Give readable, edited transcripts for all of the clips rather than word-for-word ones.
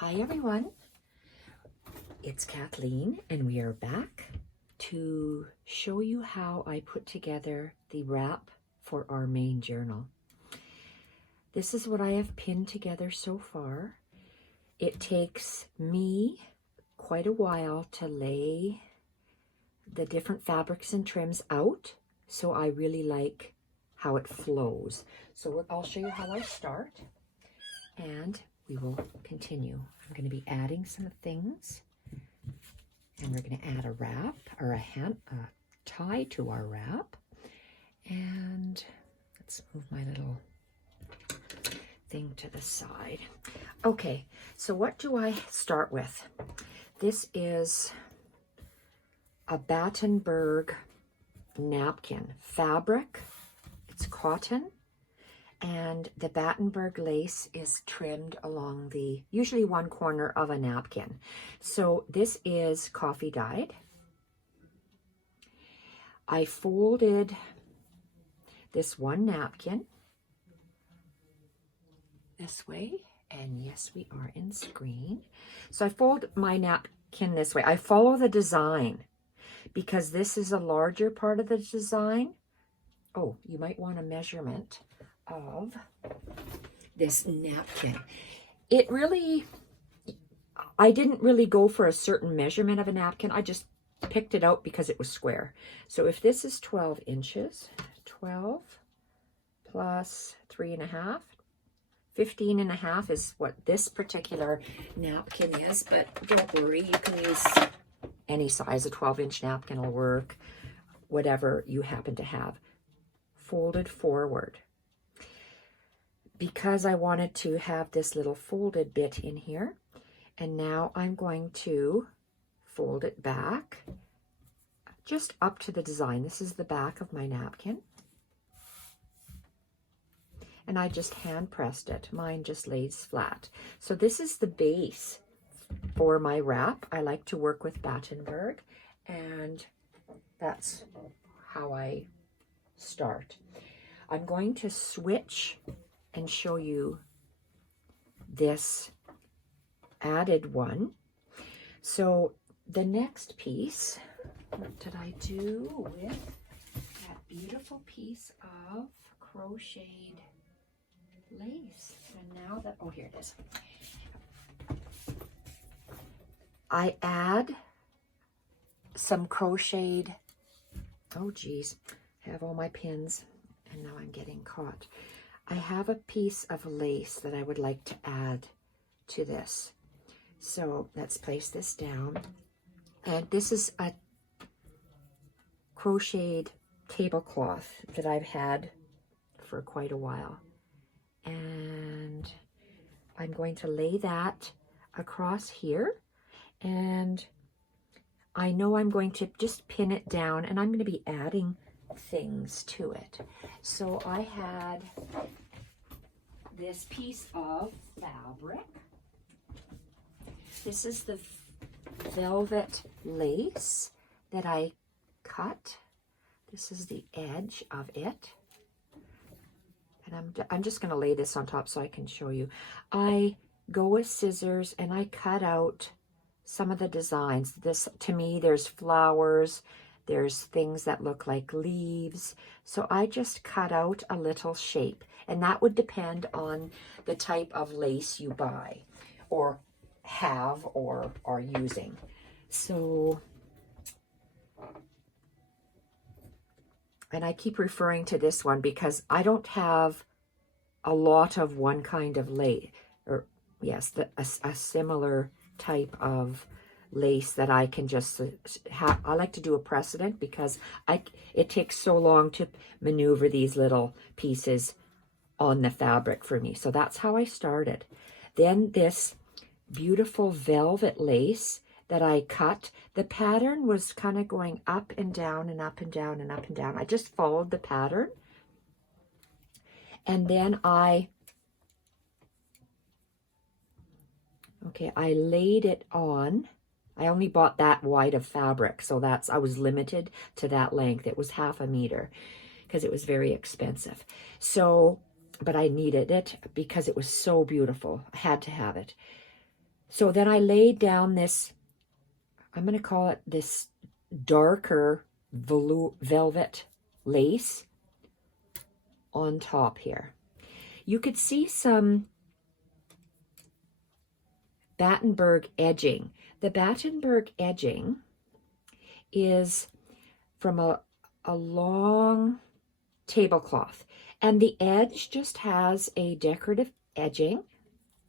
Hi everyone, it's Kathleen and we are back to show you how I put together the wrap for our main journal. This is what I have pinned together so far. It takes me quite a while to lay the different fabrics and trims out, so I really like how it flows. So I'll show you how I start and we will continue. I'm going to be adding some things, and we're going to add a wrap or a tie to our wrap. And let's move my little thing to the side. Okay, so what do I start with? This is a Battenberg napkin fabric. It's cotton. And the Battenberg lace is trimmed along the, usually one corner of a napkin. So this is coffee dyed. I folded this one napkin this way, and yes, we are in screen. So I fold my napkin this way. I follow the design because this is a larger part of the design. Oh, you might want a measurement of this napkin. It really, I didn't really go for a certain measurement of a napkin. I just picked it out because it was square. So if this is 12 inches, 12 plus 3.5, 15.5 is what this particular napkin is, but don't worry, you can use any size. A 12-inch napkin will work, whatever you happen to have. Folded forward, because I wanted to have this little folded bit in here. And now I'm going to fold it back just up to the design. This is the back of my napkin. And I just hand pressed it. Mine just lays flat. So this is the base for my wrap. I like to work with Battenberg, and that's how I start. I'm going to switch and show you this added one. So the next piece, what did I do with that beautiful piece of crocheted lace? And now that, oh, here it is. I add some crocheted, oh geez, I have all my pins and now I'm getting caught. I have a piece of lace that I would like to add to this. So let's place this down. And this is a crocheted tablecloth that I've had for quite a while. And I'm going to lay that across here. And I know I'm going to just pin it down, and I'm going to be adding things to it. So I had this piece of fabric. This is the velvet lace that I cut. This is the edge of it. And I'm just going to lay this on top so I can show you. I go with scissors and I cut out some of the designs. This, to me, there's flowers, there's things that look like leaves. So I just cut out a little shape, and that would depend on the type of lace you buy or have or are using. So, and I keep referring to this one because I don't have a lot of one kind of lace, or yes, a similar type of lace that I can just have. I like to do a precedent because it takes so long to maneuver these little pieces on the fabric for me. So that's how I started. Then this beautiful velvet lace that I cut, the pattern was kind of going up and down and up and down and up and down. I just followed the pattern. And then I laid it on. I only bought that wide of fabric, so I was limited to that length. It was 1/2 meter because it was very expensive. So, but I needed it because it was so beautiful. I had to have it. So then I laid down this, I'm going to call it this darker velvet lace on top here. You could see some Battenberg edging. The Battenberg edging is from a long tablecloth, and the edge just has a decorative edging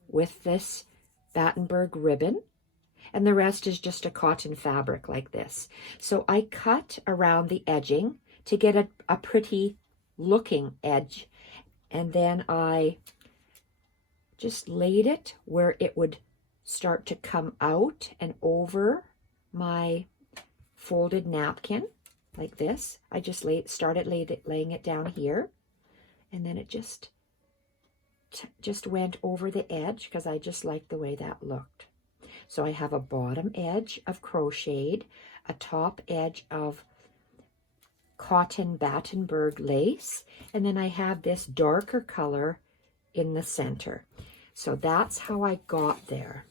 with this Battenberg ribbon, and the rest is just a cotton fabric like this. So I cut around the edging to get a pretty looking edge, and then I just laid it where it would start to come out and over my folded napkin like this. I just started laying it down here, and then it just went over the edge because I just liked the way that looked. So I have a bottom edge of crocheted, a top edge of cotton Battenberg lace, and then I have this darker color in the center. So that's how I got there.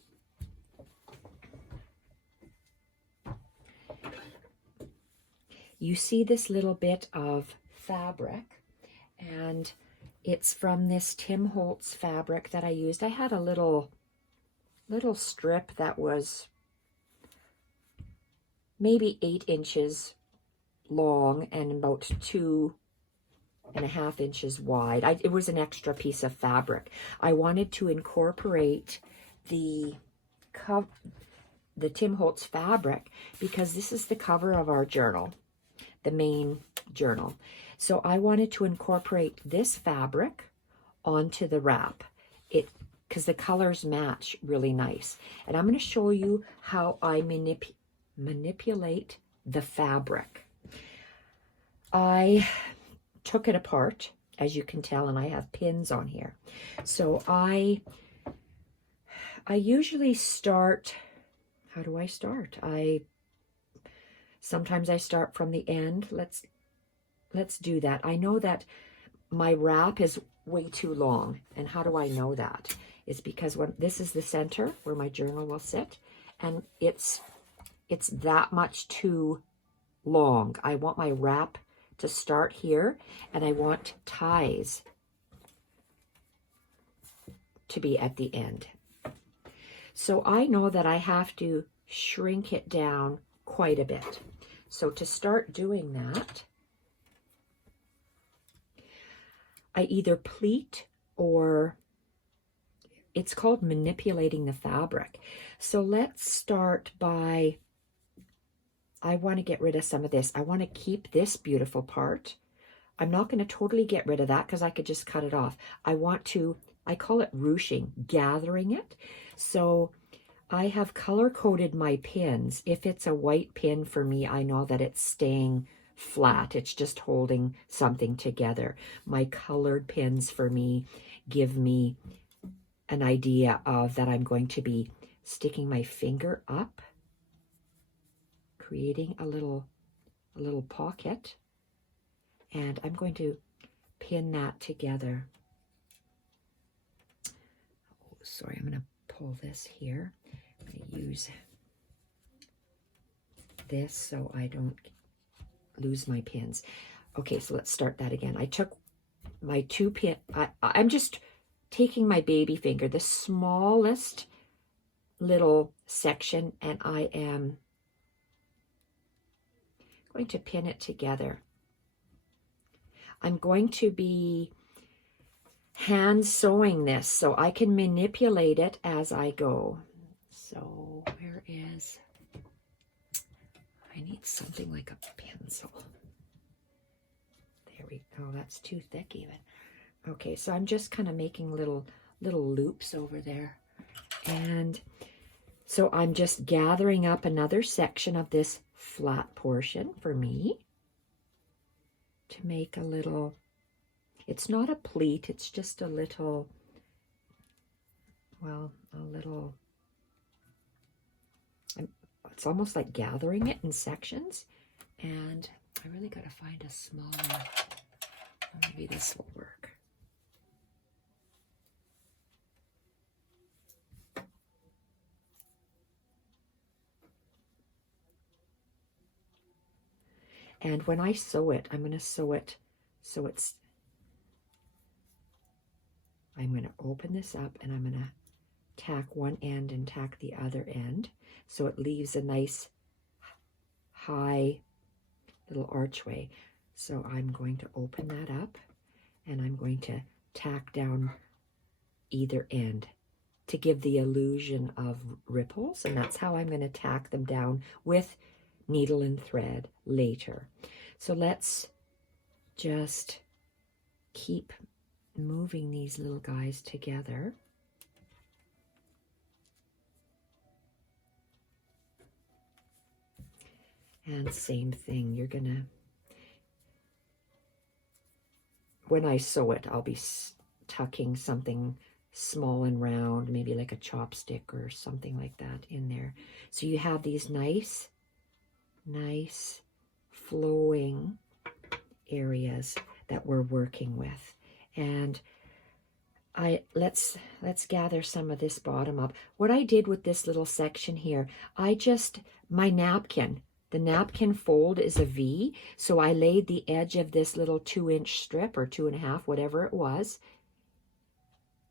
You see this little bit of fabric, and it's from this Tim Holtz fabric that I used. I had a little strip that was maybe 8 inches long and about 2.5 inches wide. It was an extra piece of fabric. I wanted to incorporate the Tim Holtz fabric because this is the cover of our journal, the main journal. So I wanted to incorporate this fabric onto the wrap, because the colors match really nice. And I'm going to show you how I manipulate the fabric. I took it apart, as you can tell, and I have pins on here. So I usually start, how do I start? Sometimes I start from the end. Let's do that. I know that my wrap is way too long. And how do I know that? It's because when this is the center where my journal will sit, and it's that much too long. I want my wrap to start here, and I want ties to be at the end. So I know that I have to shrink it down quite a bit. So to start doing that, I either pleat, or it's called manipulating the fabric. So let's start by, I want to get rid of some of this. I want to keep this beautiful part. I'm not going to totally get rid of that because I could just cut it off. I call it ruching, gathering it. So I have color-coded my pins. If it's a white pin for me, I know that it's staying flat. It's just holding something together. My colored pins for me give me an idea of that I'm going to be sticking my finger up, creating a little pocket, and I'm going to pin that together. Oh, sorry, I'm going to pull this here. I'm going to use this so I don't lose my pins. Okay, so let's start that again. I took my 2 pin. I'm just taking my baby finger, the smallest little section, and I am going to pin it together. I'm going to be hand sewing this so I can manipulate it as I go. So where is, I need something like a pencil. There we go. That's too thick even. Okay, so I'm just kind of making little loops over there. And so I'm just gathering up another section of this flat portion for me to make a little, it's not a pleat, it's just a little, well, it's almost like gathering it in sections. And I really got to find a smaller, maybe this will work. And when I sew it, I'm going to sew it so I'm going to open this up and I'm going to tack one end and tack the other end so it leaves a nice high little archway. So I'm going to open that up and I'm going to tack down either end to give the illusion of ripples, and that's how I'm going to tack them down with needle and thread later. So let's just keep moving these little guys together. And same thing, you're gonna, when I sew it, I'll be tucking something small and round, maybe like a chopstick or something like that in there. So you have these nice flowing areas that we're working with. And let's gather some of this bottom up. What I did with this little section here, my napkin, the napkin fold is a V, so I laid the edge of this little 2-inch strip or 2.5, whatever it was,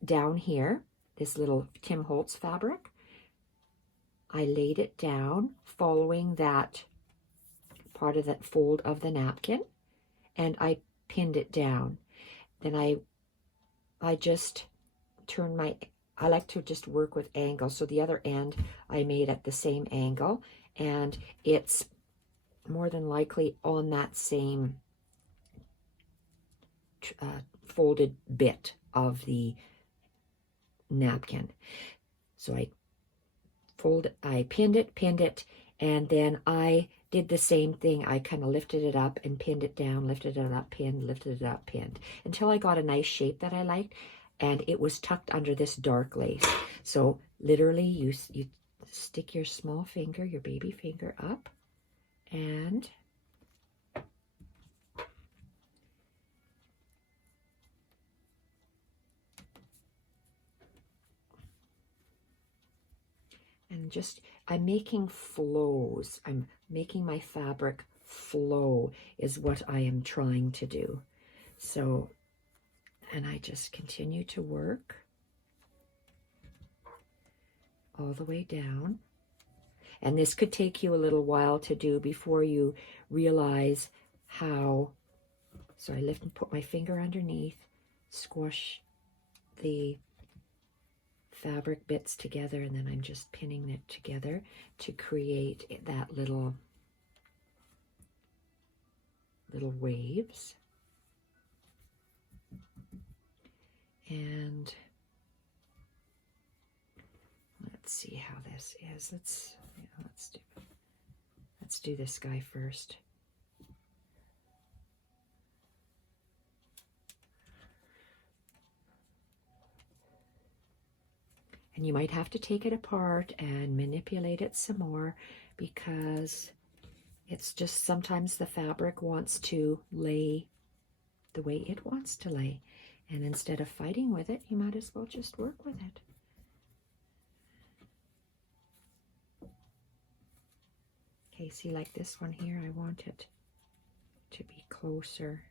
down here, this little Tim Holtz fabric. I laid it down following that part of that fold of the napkin, and I pinned it down. Then I just turn I like to just work with angles. So the other end I made at the same angle, and it's more than likely on that same folded bit of the napkin. So I pinned it, and then I did the same thing. I kind of lifted it up and pinned it down, lifted it up, pinned, lifted it up, pinned, until I got a nice shape that I liked, and it was tucked under this dark lace. So literally you stick your small finger, your baby finger up, and I'm making flows. I'm making my fabric flow is what I am trying to do. So, and I just continue to work all the way down. And this could take you a little while to do before you realize how. So I lift and put my finger underneath, squash the fabric bits together, and then I'm just pinning it together to create that little waves. And let's see how this is. Let's do this guy first. And you might have to take it apart and manipulate it some more, because it's just sometimes the fabric wants to lay the way it wants to lay. And instead of fighting with it, you might as well just work with it. Okay, see, like this one here, I want it to be closer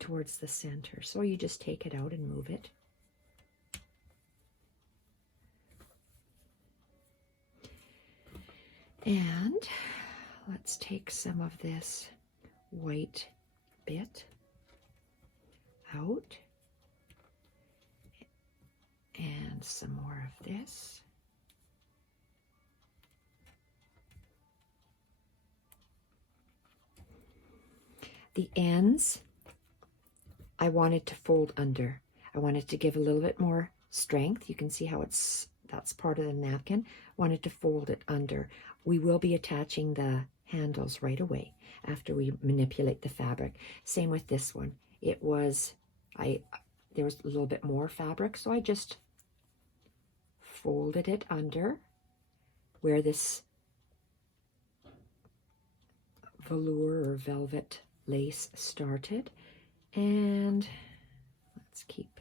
towards the center. So you just take it out and move it. And let's take some of this white bit out and some more of this. The ends, I wanted to fold under. I wanted to give a little bit more strength. You can see how that's part of the napkin. Wanted to fold it under. We will be attaching the handles right away after we manipulate the fabric. Same with this one. There was a little bit more fabric, so I just folded it under where this velour or velvet lace started. And let's keep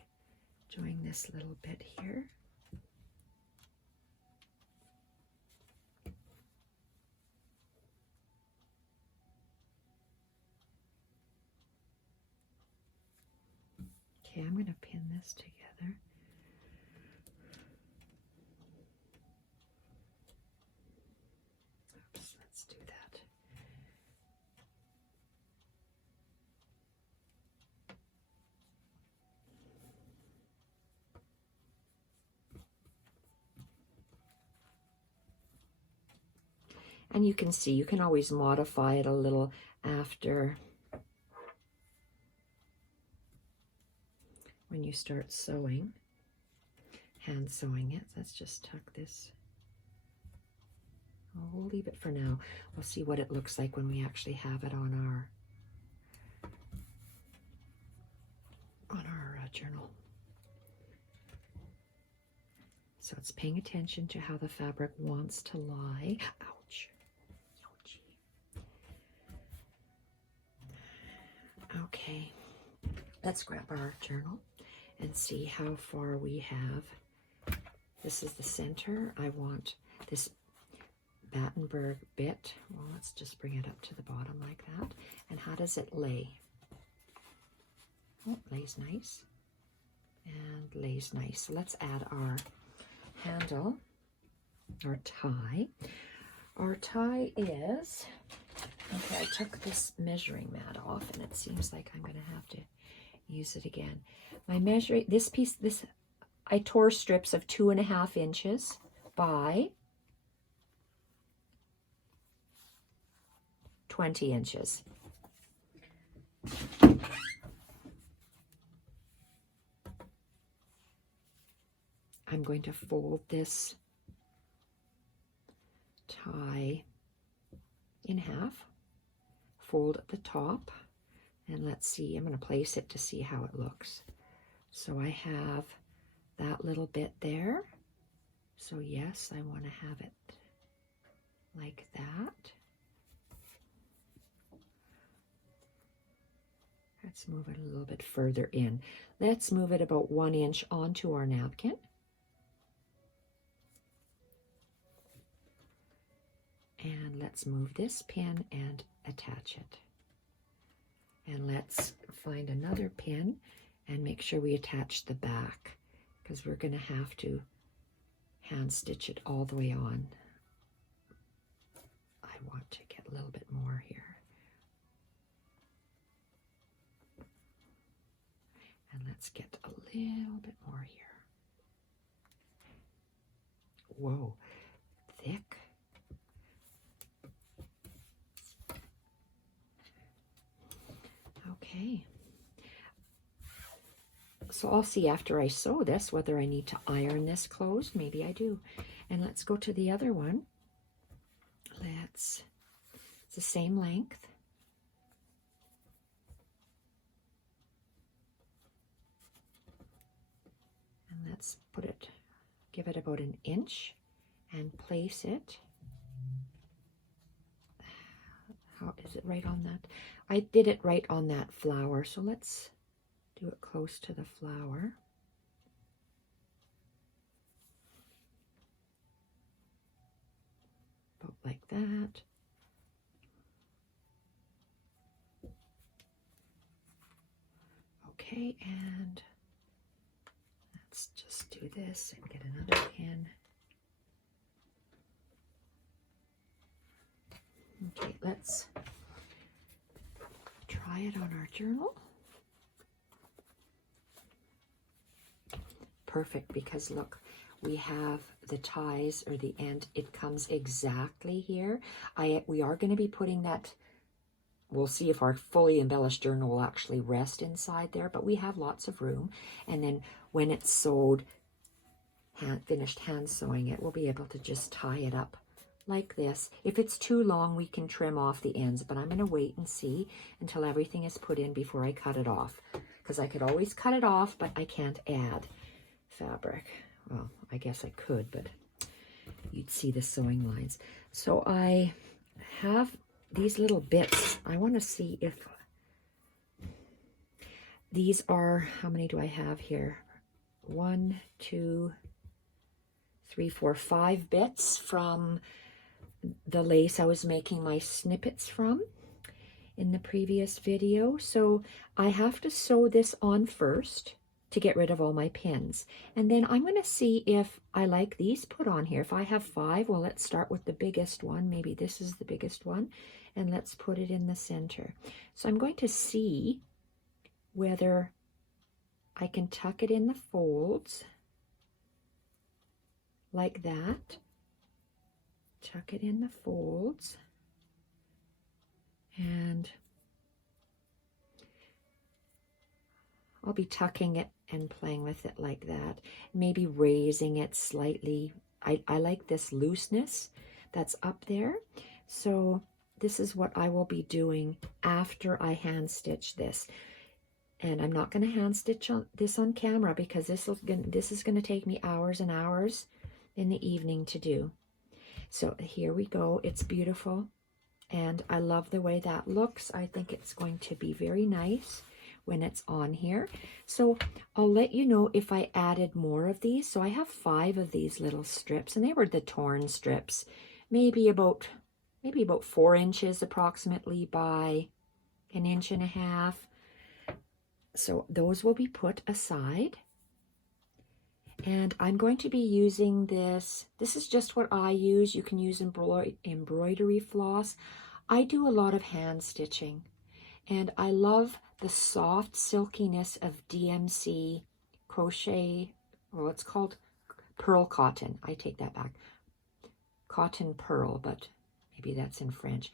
doing this little bit here. Okay, I'm going to pin this together. Oops, let's do that. And you can see, you can always modify it a little after when you start sewing, hand sewing it. Let's just tuck this. Oh, we'll leave it for now. We'll see what it looks like when we actually have it on our journal. So it's paying attention to how the fabric wants to lie. Ouch. Ouchie. Okay, let's grab our journal and see how far we have. This is the center. I want this Battenberg bit. Well, let's just bring it up to the bottom like that. And how does it lay? Oh, it lays nice. And lays nice. So let's add our handle, our tie. Our tie is, okay, I took this measuring mat off and it seems like I'm going to have to use it again. My measuring, this piece, I tore strips of 2.5 inches by 20 inches. I'm going to fold this tie in half, fold at the top, and let's see, I'm going to place it to see how it looks. So I have that little bit there. So yes, I want to have it like that. Let's move it a little bit further in. Let's move it about 1 inch onto our napkin. And let's move this pin and attach it. And let's find another pin and make sure we attach the back, because we're going to have to hand stitch it all the way on. I want to get a little bit more here. And let's get a little bit more here. Whoa, thick. Okay. So I'll see after I sew this whether I need to iron this closed. Maybe I do. And let's go to the other one. It's the same length. And let's put it, give it about 1 inch and place it. How is it right on that? I did it right on that flower, so let's do it close to the flower. About like that. Okay, and let's just do this and get another pin. Okay, let's try it on our journal. Perfect, because look, we have the ties, or the end, it comes exactly here. We are going to be putting that, we'll see if our fully embellished journal will actually rest inside there, but we have lots of room. And then when it's sewed, finished hand sewing it, we'll be able to just tie it up like this. If it's too long, we can trim off the ends, but I'm going to wait and see until everything is put in before I cut it off, because I could always cut it off, but I can't add fabric. Well, I guess I could, but you'd see the sewing lines. So I have these little bits. I want to see if these are, how many do I have here? 1, 2, 3, 4, 5 bits from the lace I was making my snippets from in the previous video. So I have to sew this on first, to get rid of all my pins. And then I'm going to see if I like these put on here. If I have 5, well, let's start with the biggest one. Maybe this is the biggest one. And let's put it in the center. So I'm going to see whether I can tuck it in the folds like that. Tuck it in the folds. And I'll be tucking it and playing with it like that. Maybe raising it slightly. I like this looseness that's up there. So this is what I will be doing after I hand stitch this. And I'm not going to hand stitch this on camera because this is going to take me hours and hours in the evening to do. So here we go. It's beautiful. And I love the way that looks. I think it's going to be very nice when it's on here. So I'll let you know if I added more of these. So I have 5 of these little strips, and they were the torn strips, maybe about 4 inches approximately by 1.5 inches. So those will be put aside. And I'm going to be using this. This is just what I use. You can use embroidery floss. I do a lot of hand stitching, and I love the soft silkiness of DMC crochet. Well, it's called pearl cotton. I take that back. Cotton pearl, but maybe that's in French.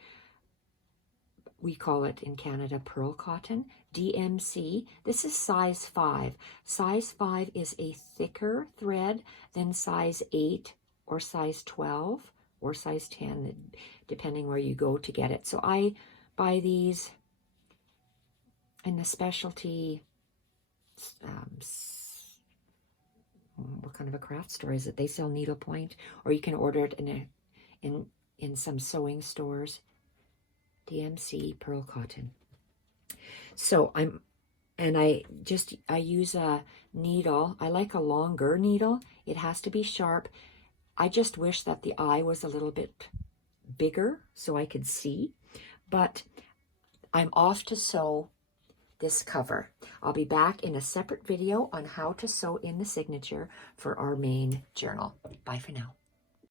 We call it in Canada pearl cotton. DMC. This is size 5. Size 5 is a thicker thread than size 8 or size 12 or size 10, depending where you go to get it. So I buy these in the specialty, what kind of a craft store is it? They sell needlepoint, or you can order it in some sewing stores. DMC pearl cotton. So I use a needle. I like a longer needle. It has to be sharp. I just wish that the eye was a little bit bigger so I could see, but I'm off to sew this cover. I'll be back in a separate video on how to sew in the signature for our main journal. Bye for now.